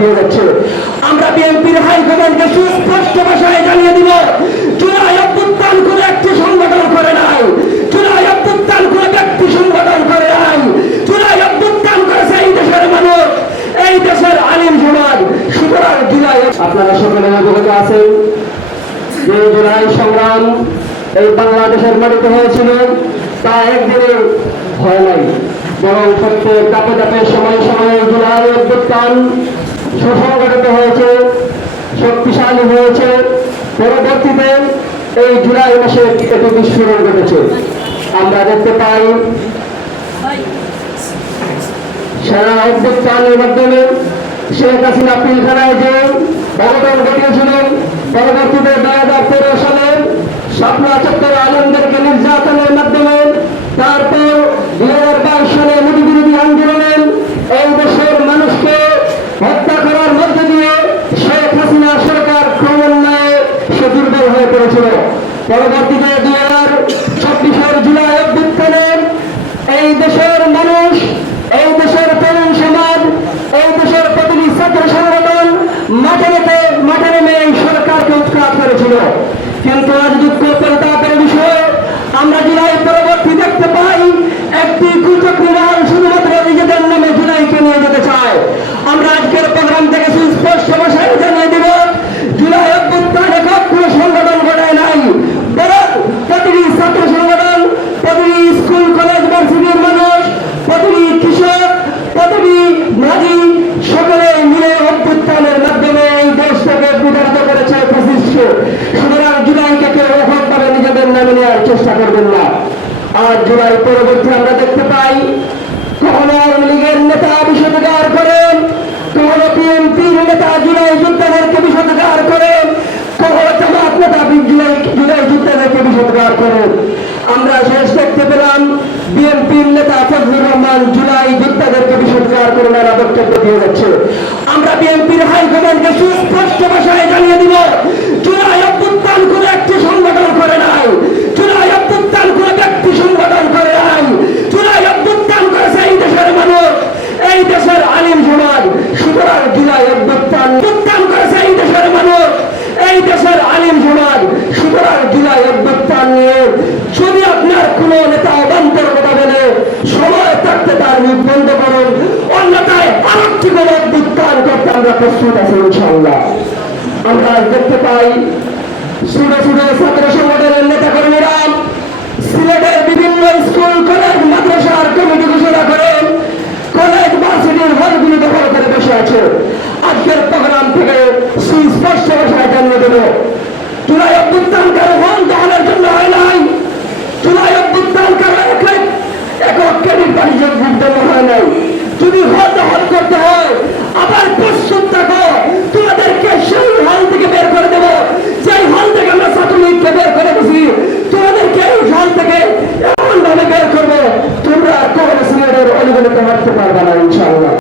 দিয়ে যাচ্ছে। আমরা বিএনপির হাইকমান্ডকে সুস্পষ্ট ভাষায় জানিয়ে দিব, জুলাই অভ্যুত্থান কোনো একটি সংগঠন করে নাই, জুলাই অভ্যুত্থান কোনো ব্যক্তি সংগঠন করে নাই, জুলাই অভ্যুত্থান করেছে এই দেশের মানুষ, এই দেশের আলিম সমাজ। সুতরাং জুলাই, আপনারা সকলে অবগত আছেন যে জুলাই সংগ্রাম এই বাংলাদেশের মাটিতে হয়েছিল, তা একদিনে হয় নাই, বরং প্রত্যেক ধাপে ধাপে সময়ে সময়ে জুলাই অভ্যুত্থান সুসংগঠিত হয়েছে, শক্তিশালী হয়েছে। পরবর্তীতে এই জুলাই মাসে এটি বিস্ফোরণ ঘটেছে। আমরা দেখতে পাই সেনা অভ্যুত্থানের মাধ্যমে শেখ হাসিনা পিলখানায় যে অবদান ঘটিয়েছিলেন, পরবর্তীতে 2013 সালে শাপলা চত্বরে আলেমদেরকে নির্যাতনের মাধ্যমে, তারপর 2022 সালে মোদী বিরোধী আন্দোলনের এই দেশের মানুষকে হত্যা করার মধ্য দিয়ে শেখ হাসিনা সরকার ক্রমান্বয়ে সে দুর্বল হয়ে পড়েছিল। পরবর্তীতে 2024 জুলাই অভ্যুত্থানে এই দেশের মানুষ, এই দেশের তরুণ সমাজ, এই দেশের প্রতিটি ছাত্র সংগঠন মাঠে নেমে এই সরকারকে উৎখাত করেছিল। কিন্তু আজ দুঃখ পরিতাপের বিষয়, আমরা জুলাই পরবর্তী দেখতে পাই একটি কুচক্রী দল শুধুমাত্র নিজেদের নামে জুলাইকে নিয়ে যেতে চায়। আমরা আজকের প্রোগ্রাম থেকে সুস্পষ্ট ভাষায় জানিয়ে দিব, জুলাই অভ্যুত্থান একক কোনো সংগঠন গড়ায় নাই, বরং প্রতিটি ছাত্র সংগঠন, প্রতিটি স্কুল কলেজ ভার্সিটির মানুষ, প্রতিটি কৃষক, প্রতিটি মাঝি সকলে মিলে অভ্যুত্থানের মাধ্যমে এই দেশটাকে বিতাড়িত করেছে ফ্যাসিস্টকে। সুতরাং জুলাইকে কেউ এককভাবে নিজেদের নামে নেওয়ার চেষ্টা করবেন না। আর জুলাই পরবর্তী আমরা দেখতে পাই কখনো আওয়ামী লীগের নেতা বিষোদ্গার করেন, কখনো বিএনপির নেতা জুলাই যোদ্ধাদেরকে বিষোদ্গার করেন, কখনো জামাত নেতা জুলাই যোদ্ধাদেরকে বিষোদ্গার করেন। আমরা শেষ দেখতে পেলাম বিএনপির নেতা ফজলুর রহমান জুলাই যোদ্ধাদেরকে বিষোদ্গার করে নানা বক্তব্য দিয়ে যাচ্ছে। আমরা বিএনপির হাইকমান্ডকে সুস্পষ্ট ভাষায় জানিয়ে দিব, জুলাই অভ্যুত্থান কোনো একটি সংগঠন করে নাই, জুলাই অভ্যুত্থান কোনো ব্যক্তি সংগঠন করে নাই, জুলাই অভ্যুত্থান করেছে এই দেশের মানুষ, এই দেশের আলিম সমাজ। সুতরাং জুলাই অভ্যুত্থান করেছে এই দেশের মানুষ, এই দেশের আলিম সমাজ। সুতরাং জুলাই অভ্যুত্থান নিয়ে যদি আপনার কোন নেতা অবান্তর কথা বলে, সময় থাকতে তার মুখ বন্ধ করুন, অন্যথায় আরেকটি কোন অভ্যুত্থান করতে আমরা প্রস্তুত আছি ইনশাআল্লাহ। আমরা দেখতে পাই ছোট ছোট ছাত্র সংগঠনের নেতা কর্মীরা সিলেটের বিভিন্ন স্কুল কলেজ মাদ্রাসার কমিটি ঘোষণা করেন, কলেজ ভার্সিটির হলগুলো দখল করে বসে আছে। আজকের প্রোগ্রাম থেকে সুস্পষ্ট ভাষায় জানিয়ে দেব, জুলাই অভ্যুত্থান কারো হল দখলের জন্য হয় নাই, জুলাই অভ্যুত্থান কারো একক ক্রেডিট বাণিজ্যের জন্য হয় নাই। যদি হল দখল করতে হয় আবার প্রস্তুত থাকো, তোমাদেরকে সেই হল থেকে বের করে দেব, যেই হল থেকে আমরা ছাত্রলীগকে বের করে দিছি, তোমাদেরকে এই হল থেকে এমন ভাবে বের করবো তোমরা কখনো সিলেটের অনুগণিত হাঁটতে পারবে না ইনশাআল্লাহ।